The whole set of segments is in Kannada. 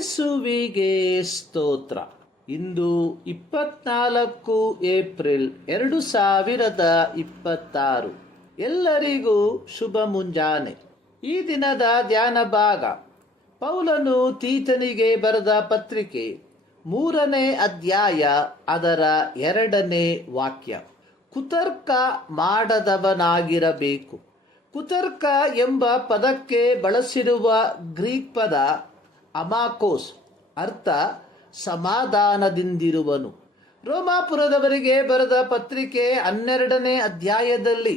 ಯೇಸುವಿಗೆ ಸ್ತೋತ್ರ. ಇಂದು 24 ಏಪ್ರಿಲ್ 2026. ಎಲ್ಲರಿಗೂ ಶುಭ ಮುಂಜಾನೆ. ಈ ದಿನದ ಧ್ಯಾನ ಭಾಗ ಪೌಲನು ತೀತನಿಗೆ ಬರೆದ ಪತ್ರಿಕೆ 3ನೇ ಅಧ್ಯಾಯ ಅದರ 2ನೇ ವಾಕ್ಯ. ಕುತರ್ಕ ಮಾಡದವನಾಗಿರಬೇಕು. ಕುತರ್ಕ ಎಂಬ ಪದಕ್ಕೆ ಬಳಸಿರುವ ಗ್ರೀಕ್ ಪದ ಅಮಾಕೋಸ್, ಅರ್ಥ ಸಮಾಧಾನದಿಂದಿರುವನು. ರೋಮಾಪುರದವರಿಗೆ ಬರೆದ ಪತ್ರಿಕೆ 12ನೇ ಅಧ್ಯಾಯದಲ್ಲಿ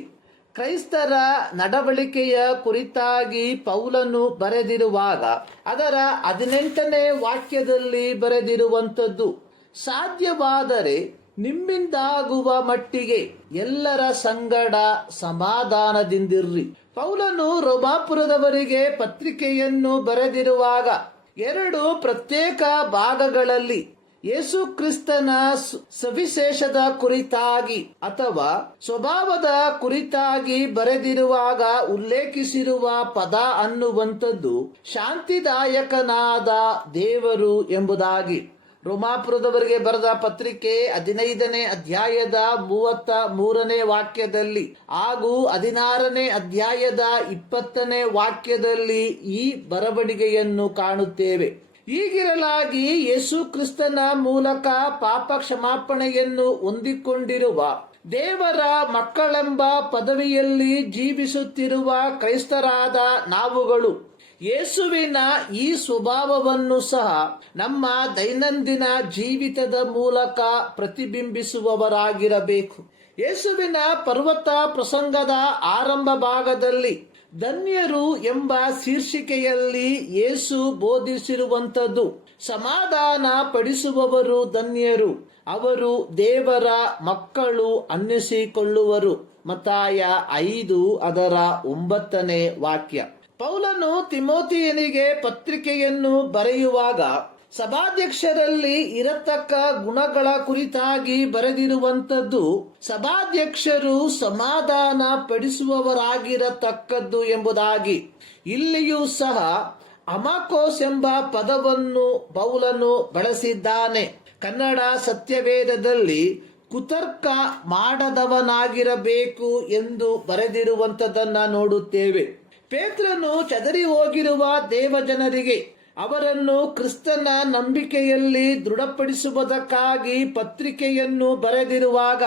ಕ್ರೈಸ್ತರ ನಡವಳಿಕೆಯ ಕುರಿತಾಗಿ ಪೌಲನು ಬರೆದಿರುವಾಗ ಅದರ 18ನೇ ವಾಕ್ಯದಲ್ಲಿ ಬರೆದಿರುವಂಥದ್ದು, ಸಾಧ್ಯವಾದರೆ ನಿಮ್ಮಿಂದಾಗುವ ಮಟ್ಟಿಗೆ ಎಲ್ಲರ ಸಂಗಡ ಸಮಾಧಾನದಿಂದಿರ್ರಿ. ಪೌಲನು ರೋಮಾಪುರದವರಿಗೆ ಪತ್ರಿಕೆಯನ್ನು ಬರೆದಿರುವಾಗ 2 ಪ್ರತ್ಯೇಕ ಭಾಗಗಳಲ್ಲಿ ಯೇಸು ಕ್ರಿಸ್ತನ ಸವಿಶೇಷದ ಕುರಿತಾಗಿ ಅಥವಾ ಸ್ವಭಾವದ ಕುರಿತಾಗಿ ಬರೆದಿರುವಾಗ ಉಲ್ಲೇಖಿಸಿರುವ ಪದ ಅನ್ನುವಂಥದ್ದು ಶಾಂತಿದಾಯಕನಾದ ದೇವರು ಎಂಬುದಾಗಿ. ರೋಮಾಪುರದವರಿಗೆ ಬರೆದ ಪತ್ರಿಕೆ 15ನೇ ಅಧ್ಯಾಯದ 33ನೇ ವಾಕ್ಯದಲ್ಲಿ ಹಾಗೂ 16ನೇ ಅಧ್ಯಾಯದ 20ನೇ ವಾಕ್ಯದಲ್ಲಿ ಈ ಬರವಣಿಗೆಯನ್ನು ಕಾಣುತ್ತೇವೆ. ಹೀಗಿರಲಾಗಿ ಯೇಸು ಕ್ರಿಸ್ತನ ಮೂಲಕ ಪಾಪ ಕ್ಷಮಾಪಣೆಯನ್ನು ಹೊಂದಿಕೊಂಡಿರುವ ದೇವರ ಮಕ್ಕಳೆಂಬ ಪದವಿಯಲ್ಲಿ ಜೀವಿಸುತ್ತಿರುವ ಕ್ರೈಸ್ತರಾದ ನಾವುಗಳು ಯೇಸುವಿನ ಈ ಸ್ವಭಾವವನ್ನು ಸಹ ನಮ್ಮ ದೈನಂದಿನ ಜೀವಿತದ ಮೂಲಕ ಪ್ರತಿಬಿಂಬಿಸುವವರಾಗಿರಬೇಕು. ಯೇಸುವಿನ ಪರ್ವತ ಪ್ರಸಂಗದ ಆರಂಭ ಭಾಗದಲ್ಲಿ ಧನ್ಯರು ಎಂಬ ಶೀರ್ಷಿಕೆಯಲ್ಲಿ ಯೇಸು ಬೋಧಿಸಿರುವಂಥದ್ದು, ಸಮಾಧಾನ ಪಡಿಸುವವರು ಧನ್ಯರು, ಅವರು ದೇವರ ಮಕ್ಕಳು ಅನ್ನಿಸಿಕೊಳ್ಳುವರು. ಮತ್ತಾಯ 5 ಅದರ 9ನೇ ವಾಕ್ಯ. ಪೌಲನು ತಿಮೋಥಿಯನಿಗೆ ಪತ್ರಿಕೆಯನ್ನು ಬರೆಯುವಾಗ ಸಭಾಧ್ಯಕ್ಷರಲ್ಲಿ ಇರತಕ್ಕ ಗುಣಗಳ ಕುರಿತಾಗಿ ಬರೆದಿರುವಂಥದ್ದು, ಸಭಾಧ್ಯಕ್ಷರು ಸಮಾಧಾನ ಪಡಿಸುವವರಾಗಿರತಕ್ಕದ್ದು ಎಂಬುದಾಗಿ. ಇಲ್ಲಿಯೂ ಸಹ ಅಮಾಕೋಸ್ ಎಂಬ ಪದವನ್ನು ಪೌಲನು ಬಳಸಿದ್ದಾನೆ. ಕನ್ನಡ ಸತ್ಯವೇದದಲ್ಲಿ ಕುತರ್ಕ ಮಾಡದವನಾಗಿರಬೇಕು ಎಂದು ಬರೆದಿರುವಂಥದ್ದನ್ನ ನೋಡುತ್ತೇವೆ. ಪೇತ್ರನು ಚದರಿ ಹೋಗಿರುವ ದೇವಜನರಿಗೆ ಅವರನ್ನು ಕ್ರಿಸ್ತನ ನಂಬಿಕೆಯಲ್ಲಿ ದೃಢಪಡಿಸುವುದಕ್ಕಾಗಿ ಪತ್ರಿಕೆಯನ್ನು ಬರೆದಿರುವಾಗ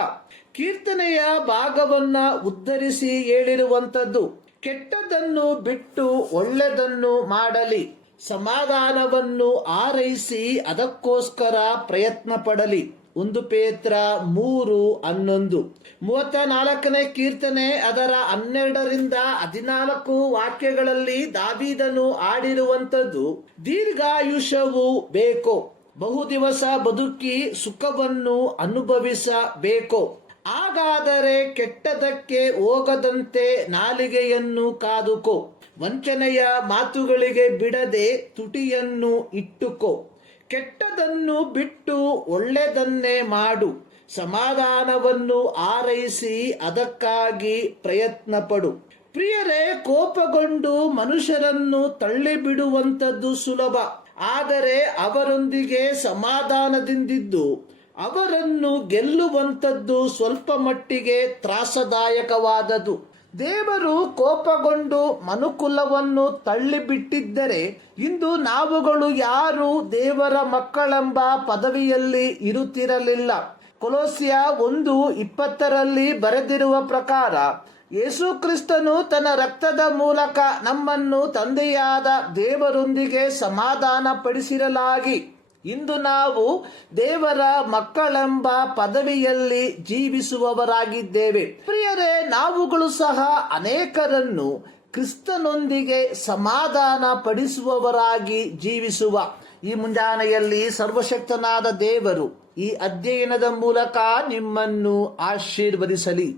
ಕೀರ್ತನೆಯ ಭಾಗವನ್ನ ಉದ್ಧರಿಸಿ ಹೇಳಿರುವಂಥದ್ದು, ಕೆಟ್ಟದನ್ನು ಬಿಟ್ಟು ಒಳ್ಳೆದನ್ನು ಮಾಡಲಿ, ಸಮಾಧಾನವನ್ನು ಆರೈಸಿ ಅದಕ್ಕೋಸ್ಕರ ಪ್ರಯತ್ನ ಪಡಲಿ. 1 ಪೇತ್ರ 3:11. 34ನೇ ಕೀರ್ತನೆ ಅದರ 12ರಿಂದ 14 ವಾಕ್ಯಗಳಲ್ಲಿ ದಾವೀದನು ಆಡಿರುವಂಥದ್ದು, ದೀರ್ಘಾಯುಷ್ಯವು ಬೇಕೋ, ಬಹುದಿವಸ ಬದುಕಿ ಸುಖವನ್ನು ಅನುಭವಿಸಬೇಕೋ, ಹಾಗಾದರೆ ಕೆಟ್ಟದಕ್ಕೆ ಹೋಗದಂತೆ ನಾಲಿಗೆಯನ್ನು ಕಾದುಕೋ, ವಂಚನೆಯ ಮಾತುಗಳಿಗೆ ಬಿಡದೆ ತುಟಿಯನ್ನು ಇಟ್ಟುಕೋ, ಕೆಟ್ಟದನ್ನು ಬಿಟ್ಟು ಒಳ್ಳೆಯದನ್ನೇ ಮಾಡು, ಸಮಾಧಾನವನ್ನು ಆರೈಸಿ ಅದಕ್ಕಾಗಿ ಪ್ರಯತ್ನ ಪಡು. ಪ್ರಿಯರೇ, ಕೋಪಗೊಂಡು ಮನುಷ್ಯರನ್ನು ತಳ್ಳಿಬಿಡುವಂಥದ್ದು ಸುಲಭ, ಆದರೆ ಅವರೊಂದಿಗೆ ಸಮಾಧಾನದಿಂದಿದ್ದು ಅವರನ್ನು ಗೆಲ್ಲುವಂಥದ್ದು ಸ್ವಲ್ಪ ಮಟ್ಟಿಗೆ ತ್ರಾಸದಾಯಕವಾದದು. ದೇವರು ಕೋಪಗೊಂಡು ಮನುಕುಲವನ್ನು ತಳ್ಳಿಬಿಟ್ಟಿದ್ದರೆ ಇಂದು ನಾವುಗಳು ಯಾರು ದೇವರ ಮಕ್ಕಳೆಂಬ ಪದವಿಯಲ್ಲಿ ಇರುತ್ತಿರಲಿಲ್ಲ. ಕೊಲೋಸ್ಯ 1:20ರಲ್ಲಿ ಬರೆದಿರುವ ಪ್ರಕಾರ ಯೇಸು ಕ್ರಿಸ್ತನು ತನ್ನ ರಕ್ತದ ಮೂಲಕ ನಮ್ಮನ್ನು ತಂದೆಯಾದ ದೇವರೊಂದಿಗೆ ಸಮಾಧಾನ ಪಡಿಸಿರಲಾಗಿ ಇಂದು ನಾವು ದೇವರ ಮಕ್ಕಳೆಂಬ ಪದವಿಯಲ್ಲಿ ಜೀವಿಸುವವರಾಗಿದ್ದೇವೆ. ಪ್ರಿಯರೇ, ನಾವುಗಳು ಸಹ ಅನೇಕರನ್ನು ಕ್ರಿಸ್ತನೊಂದಿಗೆ ಸಮಾಧಾನ ಪಡಿಸುವವರಾಗಿ ಜೀವಿಸುವ. ಈ ಮುಂಜಾನೆಯಲ್ಲಿ ಸರ್ವಶಕ್ತನಾದ ದೇವರು ಈ ಅಧ್ಯಯನದ ಮೂಲಕ ನಿಮ್ಮನ್ನು ಆಶೀರ್ವದಿಸಲಿ.